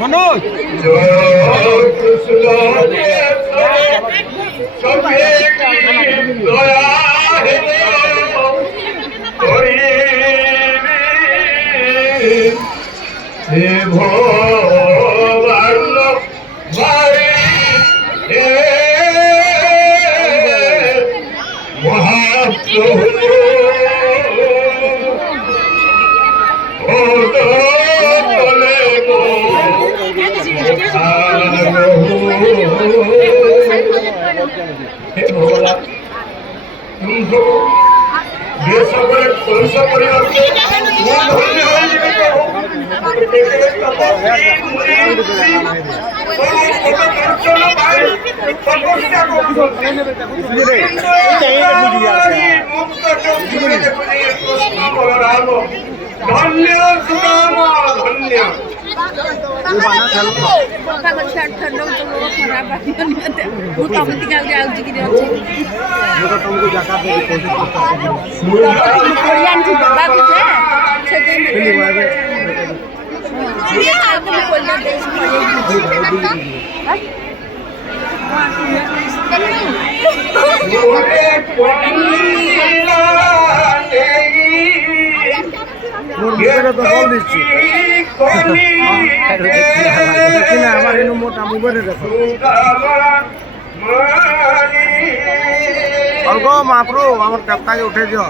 मनोज मोटा मोबाइल महाप्रभु आम टपका के उठे दियो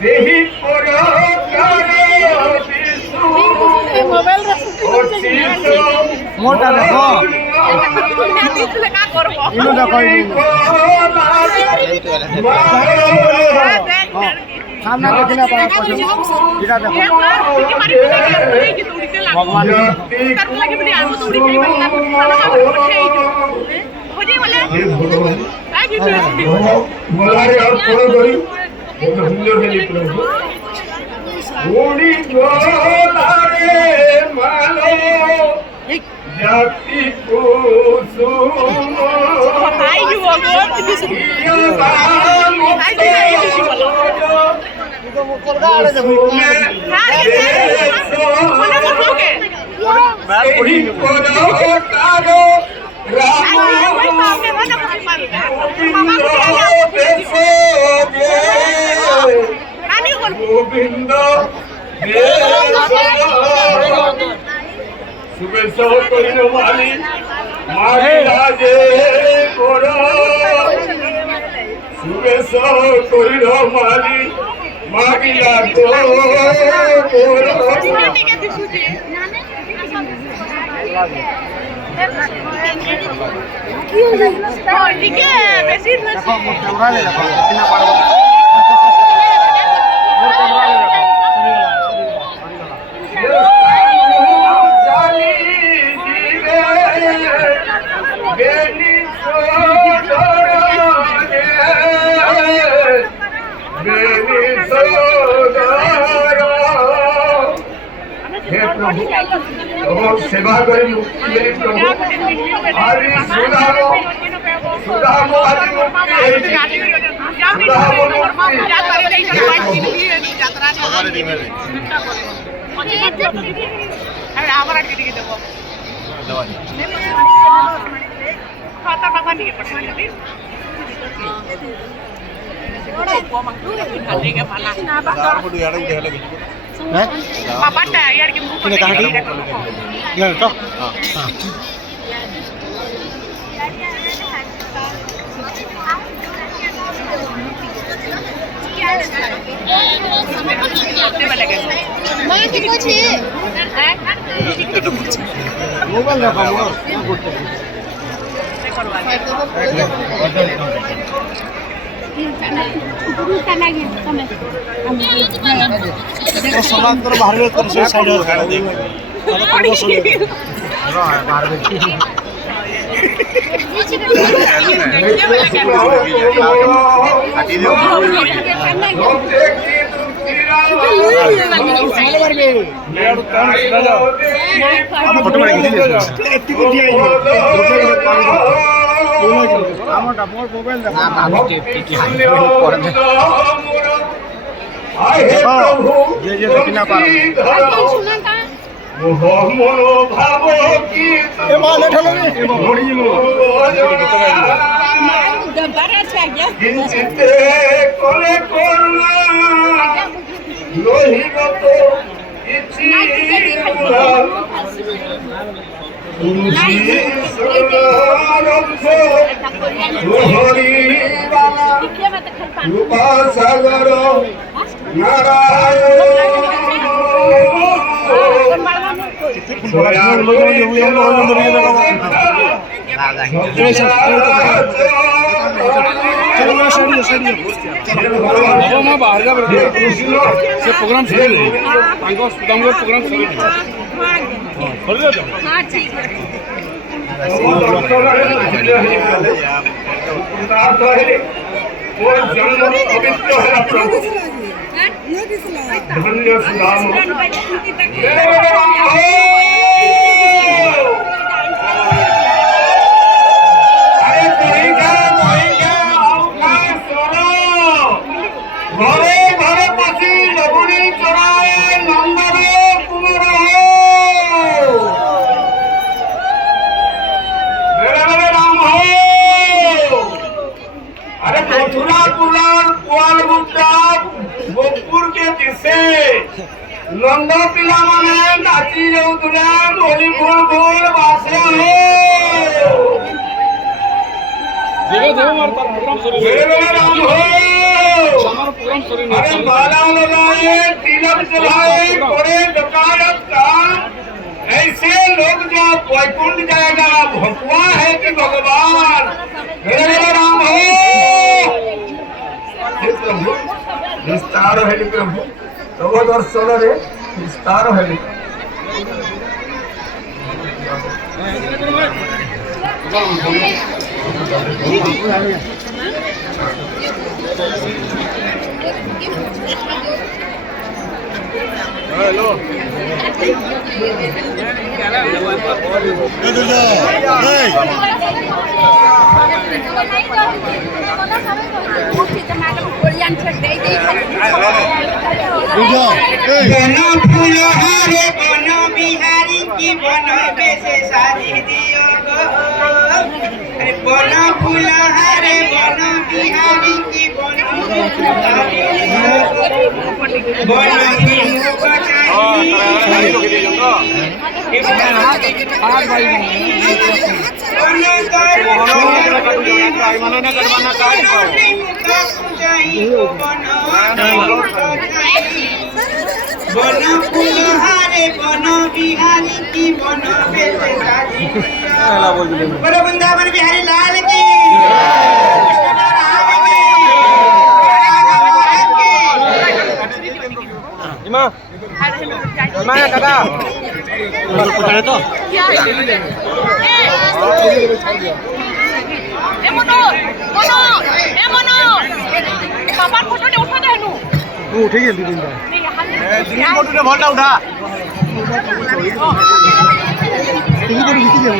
ସେହି মোটা দেখো ইনো দেখো সামনে দেখিলে পাওয়া পছন্দ এটা দেখো ভগবান বলারে আর কোন করি সুন্দর খেলি প্রভু উড়ি গোলারে মালো জাতি কুসুম তাই বলবো গোবিন্দ শুভেচ্ছা করিল মালি মারিলাজে বড় শুভেচ্ছা করিল মালি মারিলা তো বেশি দেখো মোর ক্যামেরা দেখো কিনা পারবো মোর ক্যামেরা দেখো हे प्रभु सेवा करी मुक्ति मेरी प्रभु हरि सुदामो सुदामो हरि मुक्ति सुदामो আবার আটকে দিয়ে দেবো খাতা বাবা নিয়ে পড়াশোনা মোবাইল দেখো মোর সমান্তর বাহিরে করছে সাইডে ছাড়া দেই তাহলে পরিবেশন দেবে বাহিরে আমারটা মোর মোবাইল দেখো যে যে দেখি না পারো মনো ভাব কি এ মানে ঠেলো রে এ ভড়ি কিঞ্চিতে কোলে করুণা লোহিগত ইচ্ছি রূপা সাগর बाहर का से प्रोग्राम सर प्रोग्राम धन्य सुदाम ঘরে ঘরে পাশি লবণী চড়ায় নন্দন কুমার রাম হো अरे मथुरा पुलार कुआल गुप्ता गोपुर के दिशे नंद पिला माने नाची जाऊला बोली बोल बोल बासे हो राम हो। अरे माला लगाए, तिलक चढ़ाए, कोड़े डकायत का, ऐसे लोग जो वैकुंठ जाएगा भगवा है कि भगवान। मेरे राम हो। हे प्रभु विस्तार है प्रभु, तब दर्शन रे विस्तार है। हेलो बनो फुलहारे बनो बिहारी की बनो बेसे शादी दियो गो। अरे बनो फुलहारे बनो बिहारी की बनो बेसे शादी दियो गो। बनो बिहु बचाई बनो बनो फुलहारे बनो बिहारी की बनो बेसे शादी बोलो वृंदावन बिहारी लाल की Mana kakak? Putarnya tuh. Mono. Papan photo ने उठा दे नु। उठे गए दीदी का। नहीं यहाँ दीदी फोटो ने भोलटा उठा। दीदी को खींच गया।